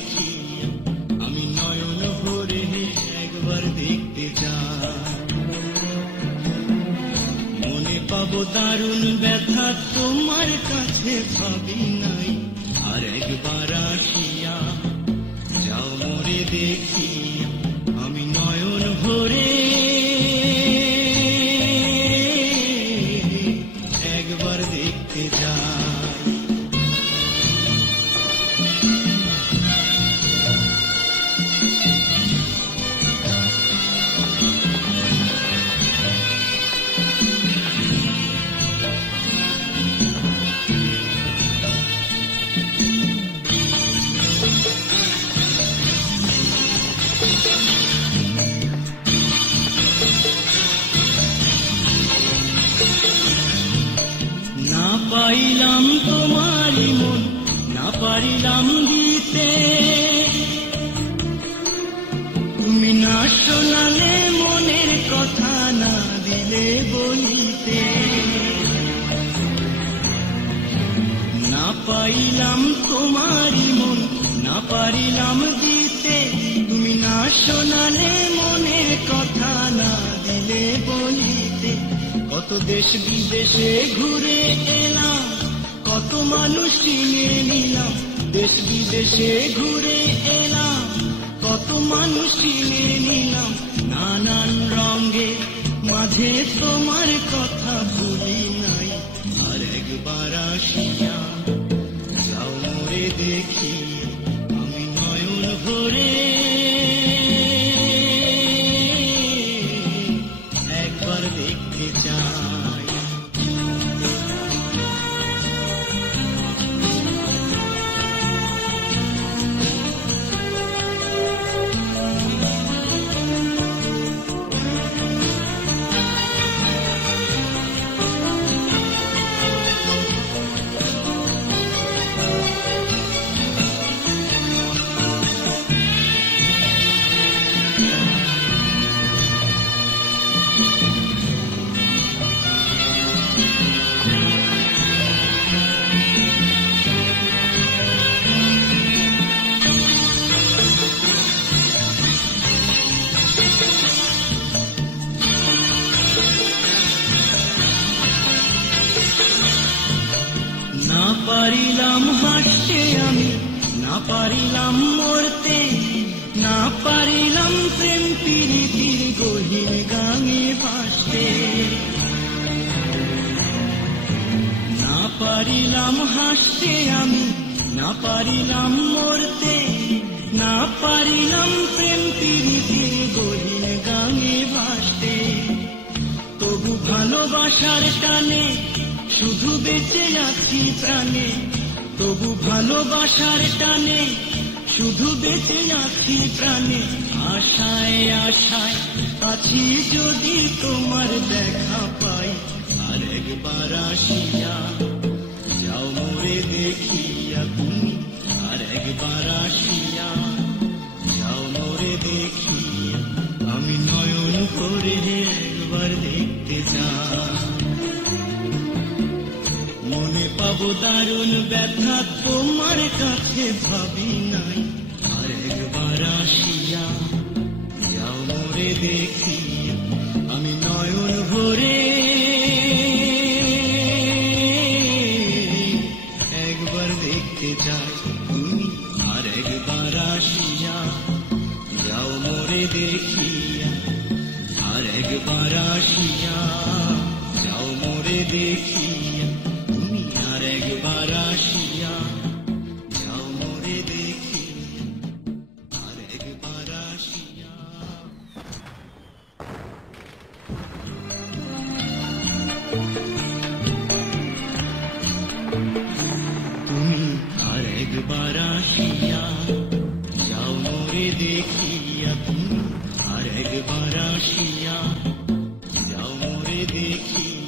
দেখি আমি নয়ন ভরে একবার দেখতে যাই। মনে পাবো দারুণ ব্যথা তোমার কাছে ভাবি নাই, আর একবার আসিয়া যাও মোরে দেখি আমি নয়ন ভরে একবার দেখতে যাই। না পাইলাম তোমারি মন, না পারিলাম দিতে, তুমি না শোনালে মনের কথা, না দিলে বলিতে। না পাইলাম তোমারি মন, না পারিলাম দিতে, তুমি না শোনালে মনের কথা, না দিলে বলিতে। কত দেশ বিদেশে ঘুরে এলাম, কত মানুষ চিনে নিলাম, দেশ বিদেশে ঘুরে এলাম, কত মানুষ চিনে নিলাম। নানান রঙে মাঝে তোমার কথা ভুলি নাই, আর একবার আসিয়া যাও মোরে দেখি আমি নয়ন ভরে একবার দেখতে চাই। না পারিলাম হাসতে আমি, না পারিলাম মরতে, না পারিলাম প্রেম প্রীতির গহীন গাঙে ভাসতে। না পারিলাম হাসতে আমি, না পারিলাম মরতে, না পারিলাম প্রেম প্রীতির গহীন গাঙে ভাসতে। তবু ভালোবাসার টানে শুধু বেঁচে আছি প্রাণে, তবু ভালোবাসার টানে শুধু বেঁচে আছি প্রাণে। আশায় আশায় আছি যদি তোমার দেখা পাই, আর একবার আসিয়া যাও মোরে দেখিয়া তুমি, আর একবার আসিয়া যাও মোরে দেখিয়া আমি নয়ন করে একবার দেখতে যাই। মনে পাবো দারুণ ব্যথা তোমার কাছে ভাবি নাই, আর একবার আসিয়া যাও মোরে দেখি আমি নয়ন ভরে একবার দেখতে চাই। তুমি আর একবার আসিয়া যাও মোরে দেখিয়া, আর একবার আসিয়া যাও মোরে দেখিয়া, তুমি আর একবার আসিয়া যাও মোরে দেখিয়া, আর একবার আসিয়া। তুমি আর একবার আসিয়া যাও মোরে দেখিয়া, তুমি আর একবার আসিয়া যাও মোরে দেখিয়া।